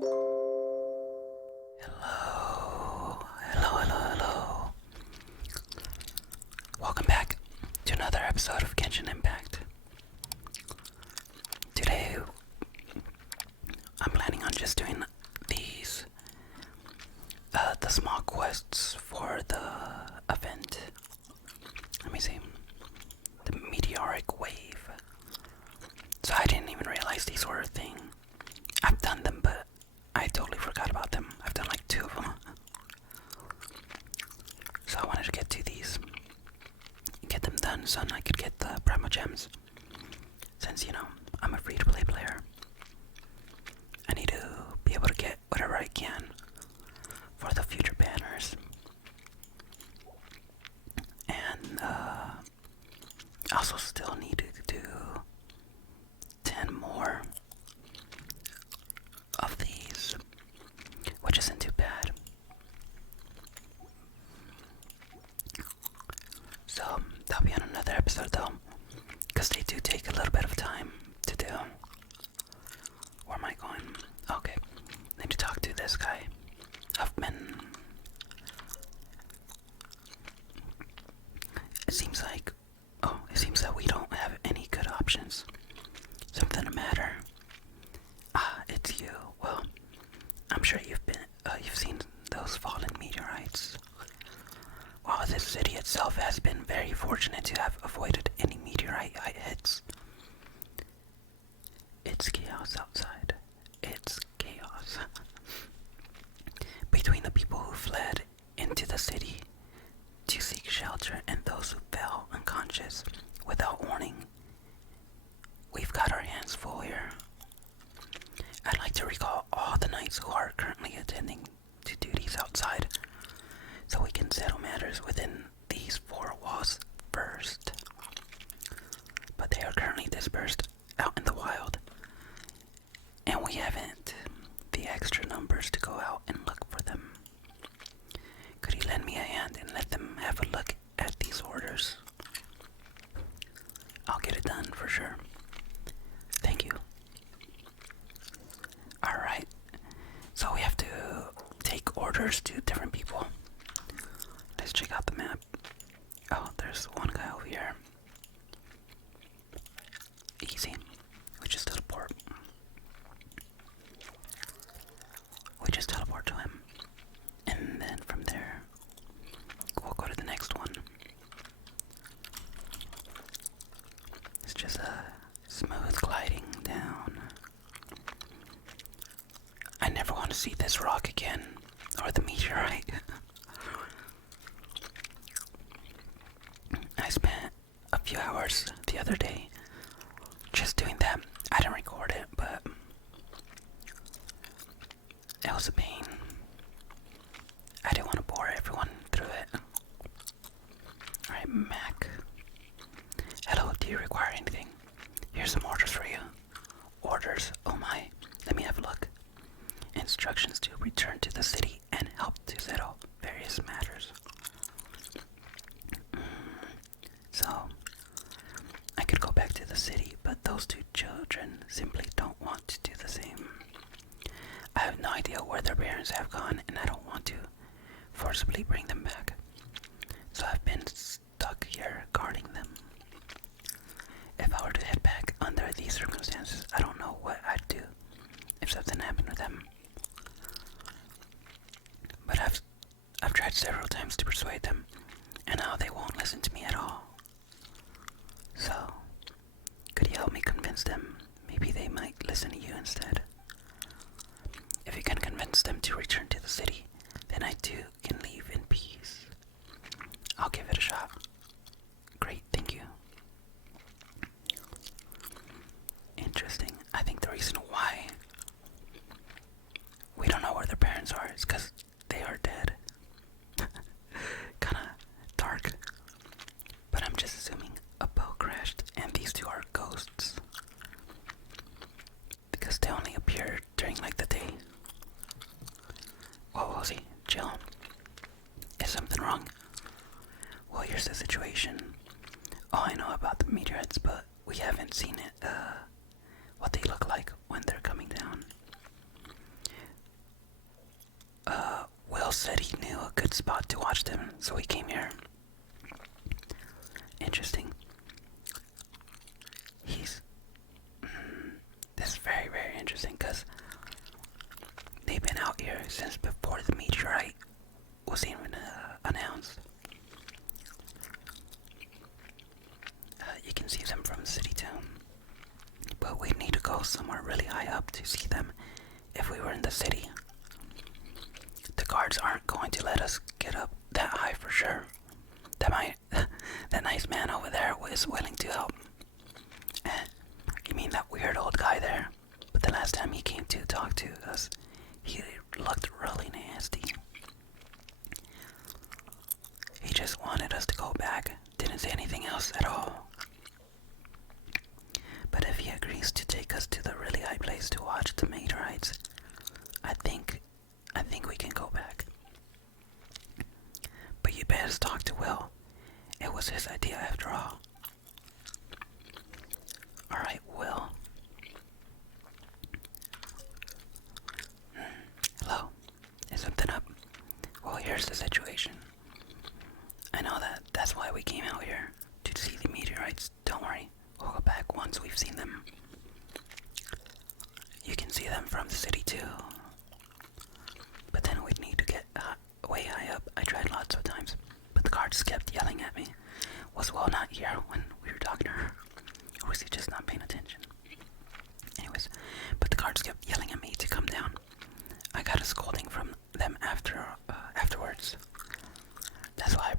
Hello, hello, hello, hello. Welcome back to another episode of Genshin Impact. Today, I'm planning on just doing these, the small quests for the event. Let me see. The Meteoric wave. So I didn't even realize these were a thing. I've done them, but I totally forgot about them. I've done like 2 of them. So I wanted to get to these. Get them done so I could get the Primo Gems. Since, I'm a free-to-play player. I need to be able to get whatever I can for the future banners. And, I also still need to do 10 more of these, which isn't too bad. So, that'll be on another episode though, because they do take a little bit of time to do. Where am I going? Okay, need to talk to this guy. It seems that we don't have any good options. Something the matter. It's you. Well, I'm sure you've seen those fallen meteorites. While this city itself has been very fortunate to have avoided any meteorite hits, it's chaos outside. It's chaos. Between the people who fled into the city to seek shelter and those who fell unconscious without warning, we've got our hands full here. I'd like to recall all the knights who are currently attending to duties outside, so we can settle matters within these 4 walls first. But they are currently dispersed out in the wild, and we haven't the extra numbers to go out and look for them. Could you lend me a hand and let them have a look at these orders? I'll get it done for sure. Thank you. Alright, so we have to take orders to different people. Let's check out the map. Oh, there's one guy over here. Easy. We just teleport. To him. And then from there, we'll go to the next one. It's just a smooth gliding down. I never want to see this rock again, or the meteorite. I spent a few hours the other day just doing that. I didn't record it, but it was a pain. I didn't want to bore everyone through it. Alright, Mac. Hello, do you require anything? Here's some orders for you. Orders? Oh my. Let me have a look. Instructions to return to the city and help to settle various matters. So, I could go back to the city, but those 2 children simply don't want to do the same. I have no idea where their parents have gone, and I don't want to forcibly bring them back. So I've been stuck here guarding them. If I were to head back under these circumstances, I don't know what I'd do if something happened with them. But I've tried several times to persuade them, and now they won't listen to me at all. So, could you help me convince them? Maybe they might listen to you instead. If you can convince them to return to the city, then I too can leave in peace. I'll give it a shot. Great, thank you. Interesting. I think the reason why we don't know where their parents are is because they are dead. Kinda dark. But I'm just assuming a boat crashed and these 2 are ghosts. Because they only appear during like the day. Whoa, see, chill. good spot to watch them, so we came here. Interesting. This is very, very interesting because they've been out here since before the meteorite was even announced. You can see them from the city too, but we need to go somewhere really high up to see them. If we were in the city, the guards aren't going to let us get up that high for sure. That nice man over there was willing to help. You mean that weird old guy there? But the last time he came to talk to us, he looked really nasty. He just wanted us to go back, didn't say anything else at all. But if he agrees to take us to the really high place to watch the meteorites, I think we can go back. But you best talk to Will. It was his idea after all. Alright, Will. Hello. Is something up? Well, here's the situation. I know that's why we came out here, to see the meteorites. Don't worry, we'll go back once we've seen them. You can see them from the city too. But then we'd need to get way high up. I tried lots of times, but the guards kept yelling at me. Was Will not here when we were talking to her? Or was he just not paying attention? Anyways, but the guards kept yelling at me to come down. I got a scolding from them afterwards. That's why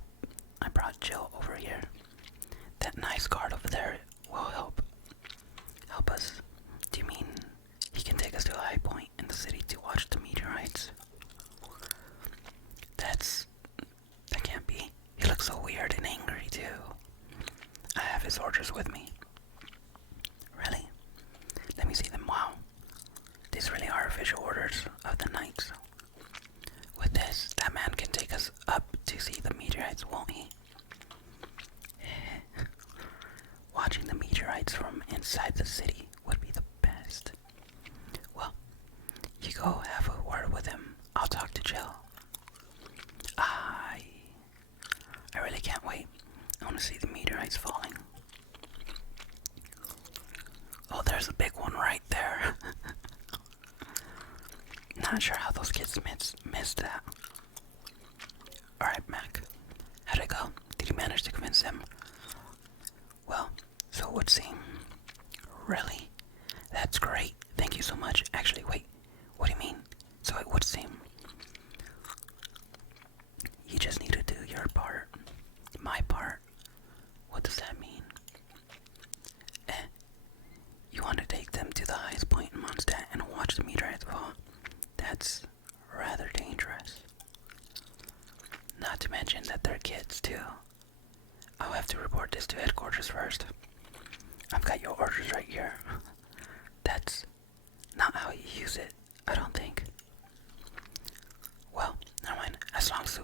I brought Jill over here. That nice guard over there will help us. Do you mean he can take us to a high point in the city to watch the meteorites? That can't be. He looks so weird and angry too. I have his orders with me. Really? Let me see them. Wow. These really are official orders of the knights. With this, that man can take us up to see the meteorites, won't he? Watching the meteorites from inside the city would be the best. Well, you go have a word with him. I'll talk to Jill. I really can't wait. I want to see the meteorites falling. Oh, there's a big one right there. Not sure how those kids missed that. Alright, Mac. How'd it go? Did you manage to convince them? Well, so it would seem. Really? That's great. Thank you so much. Actually, wait. What do you mean? So it would seem. You just need to do your part. My part. What does that mean? You want to take them to the highest point in Mondstadt and watch the meteorites fall? That's rather dangerous. Not to mention that they're kids too. I'll have to report this to headquarters first. I've got your orders right here. That's not how you use it, I don't think. Well, never mind. As long as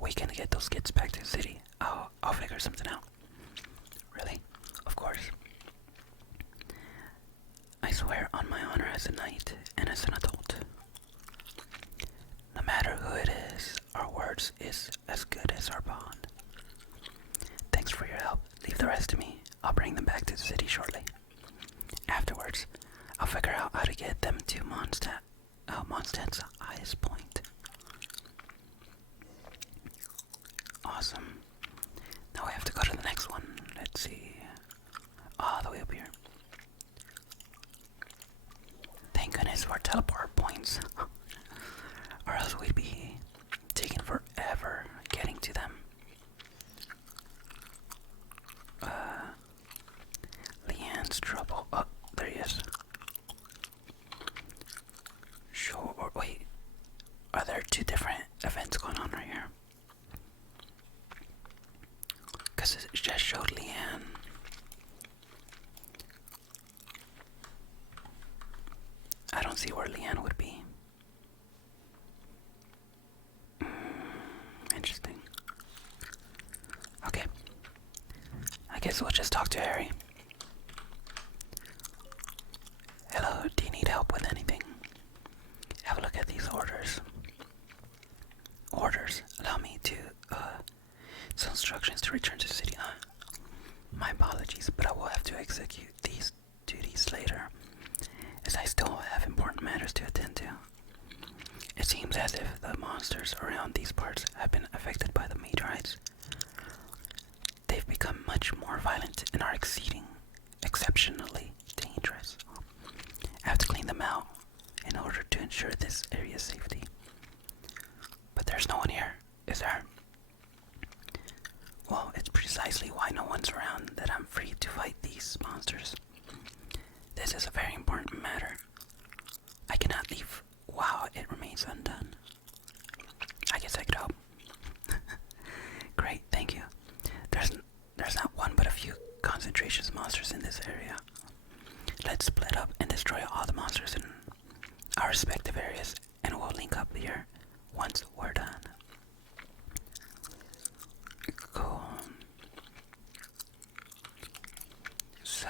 we can get those kids back to the city, I'll figure something out. Really? Of course. I swear on my honor as a knight and as an adult. No matter who it is, our words is as good as our bond. Thanks for your help. Leave the rest to me. I'll bring them back to the city shortly. Afterwards, I'll figure out how to get them to Mondstadt's highest point. Awesome. Now we have to go to the next one. Let's see. All the way up here. Thank goodness for teleport points. Or else we'd be taking forever getting to them. Leanne's trouble. Oh, there he is. Sure, or wait. Are there two different events going on right here? Because it just showed Leanne. I don't see where Leanne would be. Interesting. Okay. I guess we'll just talk to Harry. Hello, do you need help with anything? Have a look at these orders. Orders? Allow seems as if the monsters around these parts have been affected by the meteorites. They've become much more violent and are exceptionally dangerous. I have to clean them out in order to ensure this area's safety. But there's no one here, is there? Well, it's precisely why no one's around that I'm free to fight these monsters. This is a very important matter. I cannot leave while it remains undone. I guess I could help. Great, thank you. There's not one but a few concentration monsters in this area. Let's split up and destroy all the monsters in our respective areas, and we'll link up here once we're done. Cool. So,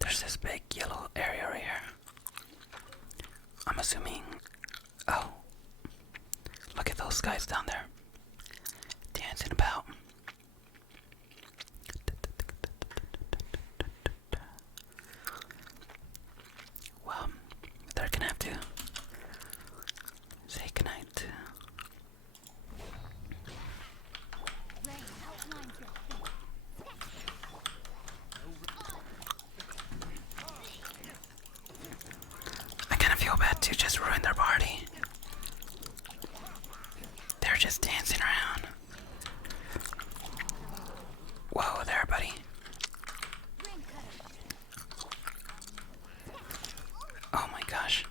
there's this big yellow area right here. I'm assuming... Oh. Look at those guys down there. Dancing about. Well, they're gonna have to say goodnight. I kind of feel bad to just ruin their party. They're just dancing around. Whoa there, buddy. Oh my gosh.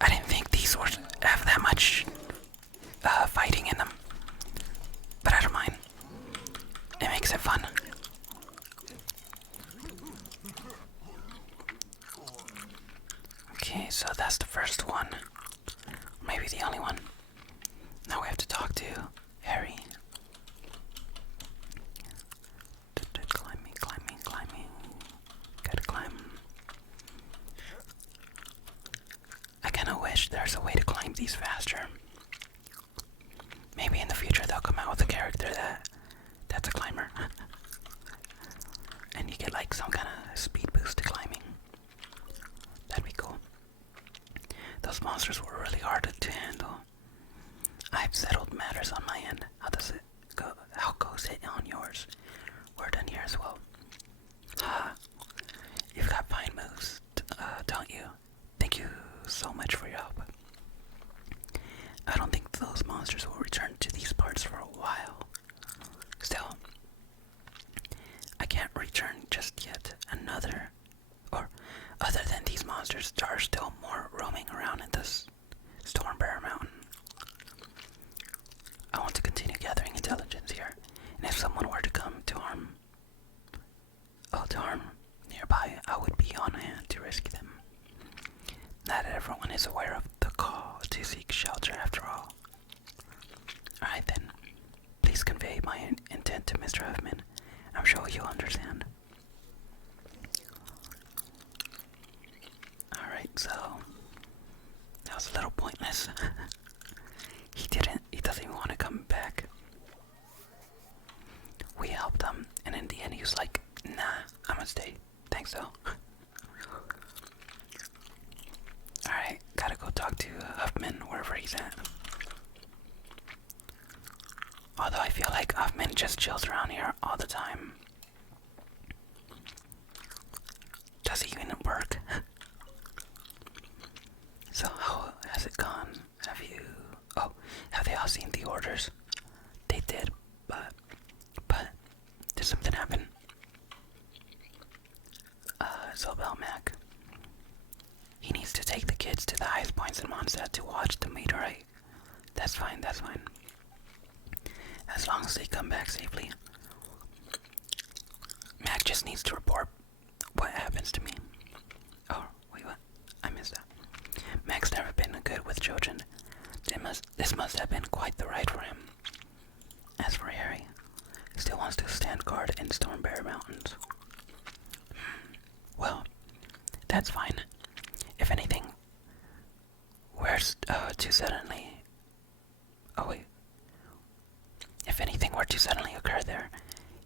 I didn't think these would have that much fighting in them. But I don't mind. It makes it fun. Okay, so that's the first one. Maybe the only one. Now we have to talk to Harry. Climbing. Gotta climb. I kinda wish there's a way to climb these faster. Maybe in the future they'll come out with a character that's a climber. And you get like some kind of speed boost to climbing. That'd be cool. Those monsters were really hard to handle. I've settled matters on my end. How does it go? How goes it on yours? We're done here as well. You've got fine moves, don't you? Thank you so much for your help. I don't think those monsters will return to these parts for a while. Still, I can't return just yet. Other than these monsters, there are still more roaming around in this Storm Bear Mountain. I want to continue gathering intelligence here, and if someone were to come to harm nearby, I would be on hand to rescue them. Not everyone is aware of the call to seek shelter after all. Alright then, please convey my intent to Mr. Huffman. I'm sure you'll understand. Alright, so that was a little pointless. He doesn't even want to come back. We helped him, and in the end he was like, nah, I'm gonna stay. Thanks though. Alright, gotta go talk to Huffman wherever he's at. Although I feel like Huffman just chills around here all the time. Does he even work? So how has it gone? Have they all seen the orders? They did, but did something happen? Zobel Mac. He needs to take the kids to the highest points in Mondstadt to watch the meteorite. That's fine. As long as they come back safely. Mac just needs to report what happens to me. Oh, wait, what? I missed that. Mac's never been good with children. This must have been quite the ride for him. As for Harry, he still wants to stand guard in Storm Bear Mountains. Well, that's fine. If anything, if anything were to suddenly occur there,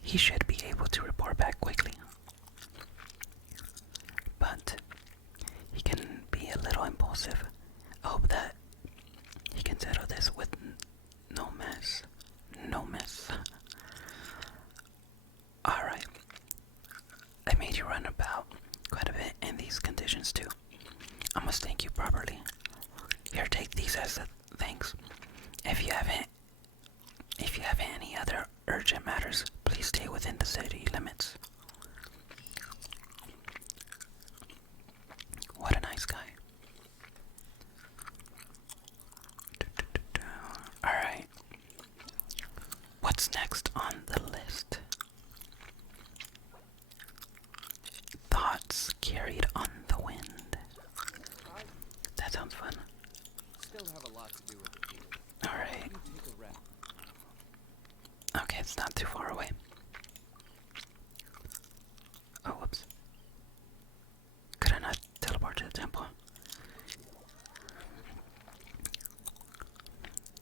he should be able to report back quickly. But he can be a little impulsive. I hope that he can settle this with no mess. No mess. Alright. I made you run about quite a bit in these conditions too. I must thank you properly. Here, take these as thanks. If you have any other urgent matters, please stay within the city limits. What a nice guy. Alright. What's next on the list? Thoughts carried on the wind. That sounds fun. Still have a lot to do with the Alright. Okay, it's not too far away. Oh, whoops. Could I not teleport to the temple?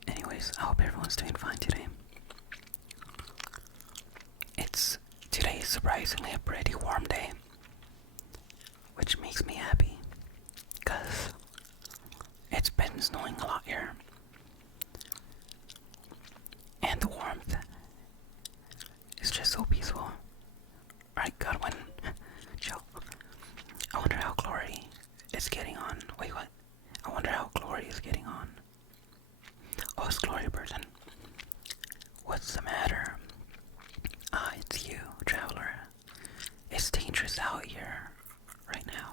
Anyways, I hope everyone's doing fine today. Today is surprisingly a pretty warm day, which makes me happy, because it's been snowing a lot here, and the warmth is just so peaceful. Alright, Godwin, chill. I wonder how Glory is getting on. Wait, what? I wonder how Glory is getting on. Oh, it's Glory person. What's the matter? Ah, it's you, traveler. It's dangerous out here right now.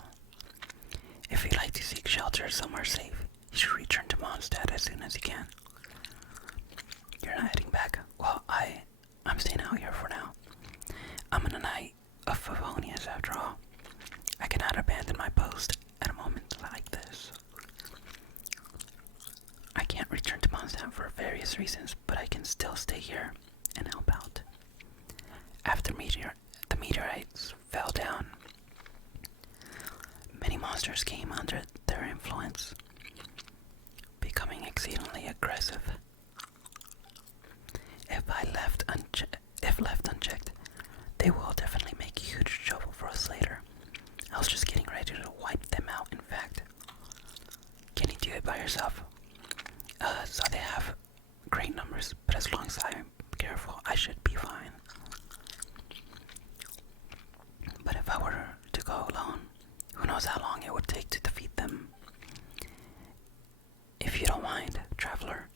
If you'd like to seek shelter somewhere safe, you should return to Mondstadt as soon as you can. You're not heading back? Well, I'm staying out here for now. I'm in a night of Favonius after all. I cannot abandon my post at a moment like this. I can't return to Mondstadt for various reasons, but I can still stay here and help out. After the meteorites fell down, many monsters came under their influence, becoming exceedingly aggressive. If left unchecked, they will definitely make huge trouble for us later. I was just getting ready to wipe them out, in fact. Can you do it by yourself? So they have great numbers, but as long as I'm careful, I should be fine. But if I were to go alone, who knows how long it would take to defeat them. If you don't mind, traveler,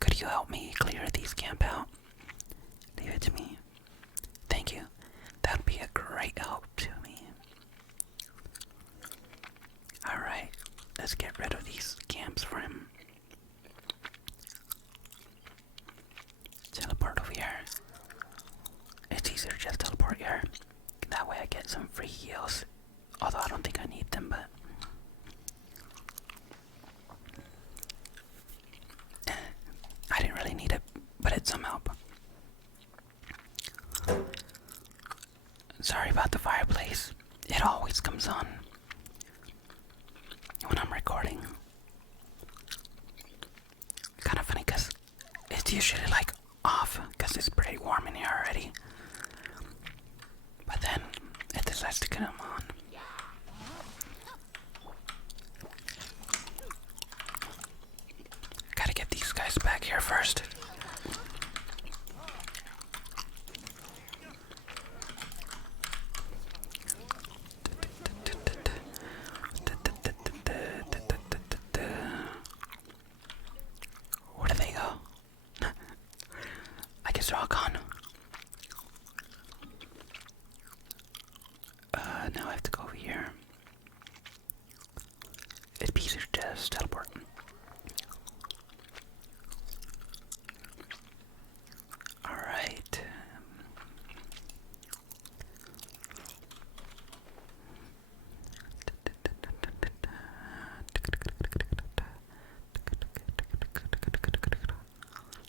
could you help me clear these camp out? Leave it to me. Thank you. That would be a great help to me. Alright, let's get rid of these camps for him. Teleport over here. It's easier to just teleport here. That way I get some free heals. Although I don't think I need them, but I didn't really need it, but it's some help. Sorry about the fireplace. It always comes on when I'm recording. Kind of funny because it's usually like off because it's pretty warm in here already. But then it decides to come on. Gotta get these guys back here first. Where do they go? I guess they're all gone. Now I have to go over here. It'd be easier to just teleport. Alright.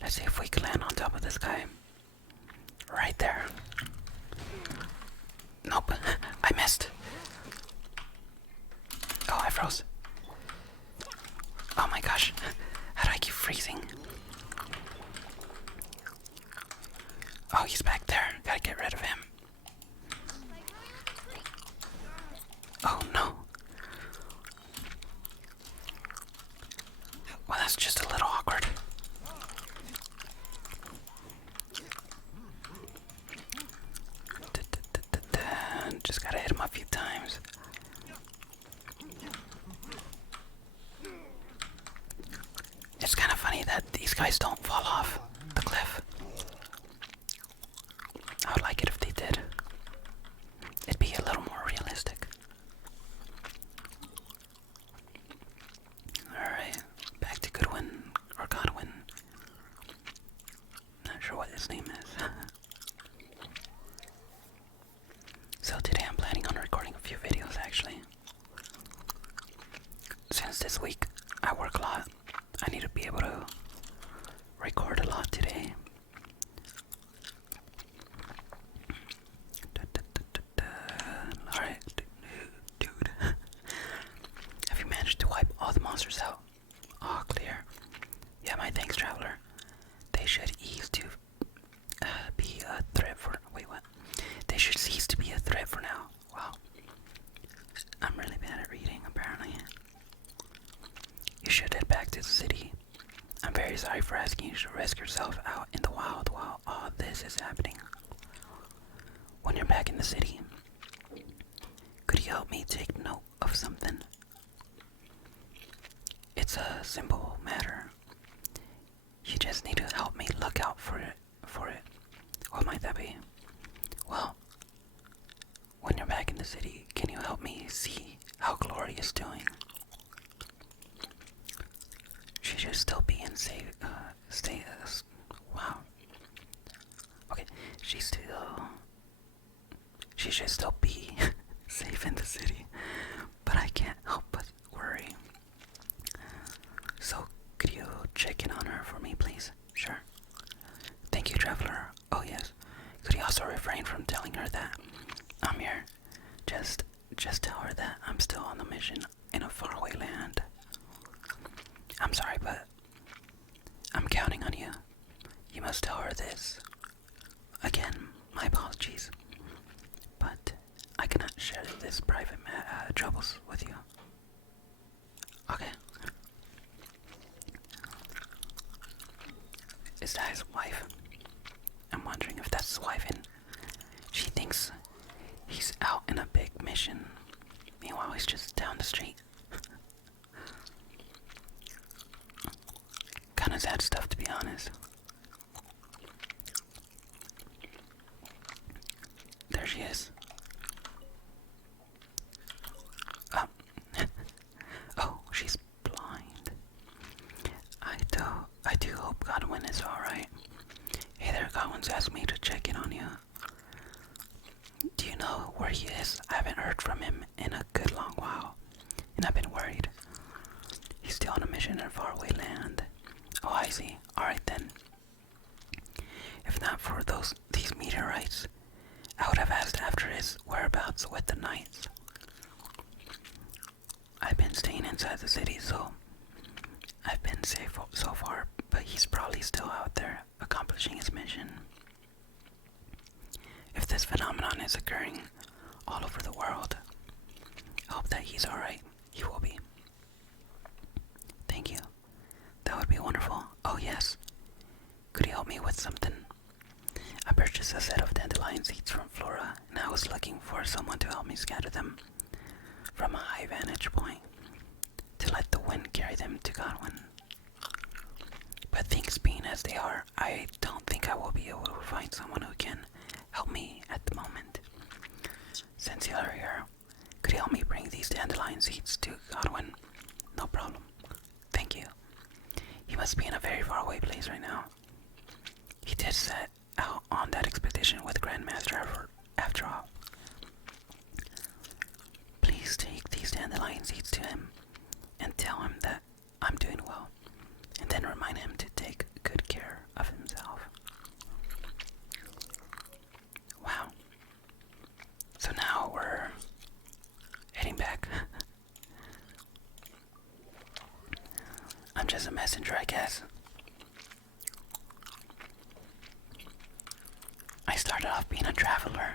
Let's see if we can land on top of this guy. Right there. Nope, I missed. Oh, I froze. Oh my gosh, how do I keep freezing? Oh, he's back there. gotta get rid of him. Oh no. Well, that's just a little awkward. Just gotta hit him a few times. It's kind of funny that these guys don't fall off the cliff. I would like it if they did. It'd be a little more realistic. Alright, back to Goodwin, or Godwin. Not sure what his name is. So today I'm planning on recording a few videos actually. Since this week I work a lot, I need to be able to record a lot today. Alright, dude. Have you managed to wipe all the monsters out? Oh, clear. Yeah, my thanks, traveler. They should ease to be a threat for. Wait, what? They should cease to be a threat for now. Wow. I'm really bad at reading, apparently. You should head back to the city. I'm very sorry for asking you to risk yourself out in the wild while all this is happening. When you're back in the city, could you help me take note of something? It's a simple matter. You just need to help me look out for it. What might that be? Well, when you're back in the city, can you help me see how Glory is doing? She should still be in status. Wow. Okay, she should still be safe in the city, but I can't help but worry. So, could you check in on her for me, please? Sure. Thank you, traveler. Oh yes. Could you also refrain from telling her that I'm here? Just tell her that I'm still on the mission in a faraway land. I'm sorry, but I'm counting on you. You must tell her this. Again, my apologies, but I cannot share this private troubles with you. Okay. Is that his wife? I'm wondering if that's his wife and she thinks he's out in a big mission. Meanwhile, he's just down the street. Kinda sad stuff, to be honest. There she is. Oh, she's blind. I do hope Godwin is alright. Hey there, Godwin's asked me to check in on you. Do you know where he is? I haven't heard from him in a good long while, and I've been worried. He's still on a mission in a faraway land. Oh, I see. Alright then. If not for these meteorites, I would have asked after his whereabouts with the knights. I've been staying inside the city, so I've been safe so far, but he's probably still out there accomplishing his mission. If this phenomenon is occurring all over the world, I hope that he's alright. He will be. Thank you. That would be wonderful. Oh yes. Could you help me with something? I purchased a set of dandelion seeds from Flora, and I was looking for someone to help me scatter them from a high vantage point to let the wind carry them to Godwin. But things being as they are, I don't think I will be able to find someone who can help me at the moment. Since you are here, could you help me bring these dandelion seeds to Godwin? No problem. Thank you. He must be in a very far away place right now. He did set out on that expedition with Grandmaster after all. Please take these dandelion seeds to him and tell him that I'm doing well, and then remind him to take good care of himself. Wow. So now we're heading back. I'm just a messenger, I guess. I started started off being a traveler.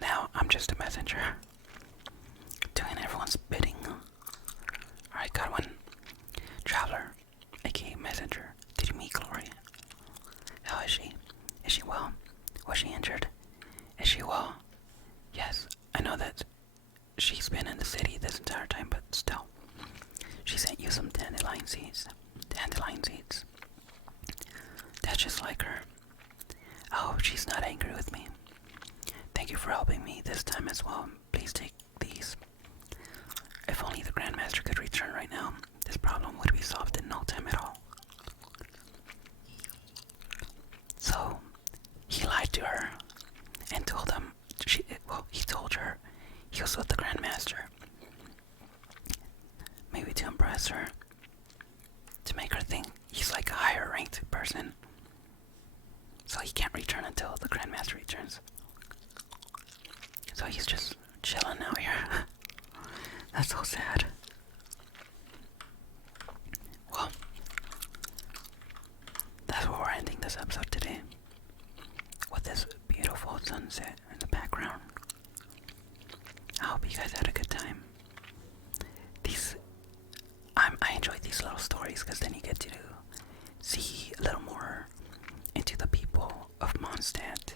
Now I'm just a messenger, doing everyone's bidding. Alright, got one. Traveler, aka messenger. Did you meet Gloria? How is she? Is she well? Was she injured? Is she well? Yes, I know that she's been in the city this entire time, but still. She sent you some dandelion seeds. Dandelion seeds. That's just like her. I hope she's not angry with me. Thank you for helping me this time as well. Please take these. If only the Grandmaster could return right now, this problem would be solved in no time at all. So, he lied to her and told him, he told her he was with the Grandmaster. Maybe to impress her, to make her think he's like a higher ranked person. So he can't return until the Grandmaster returns. So he's just chilling out here. That's so sad. Well, that's where we're ending this episode today. With this beautiful sunset in the background. I hope you guys had a good time. I enjoy these little stories because then you get to see a little more into the people of Mondstadt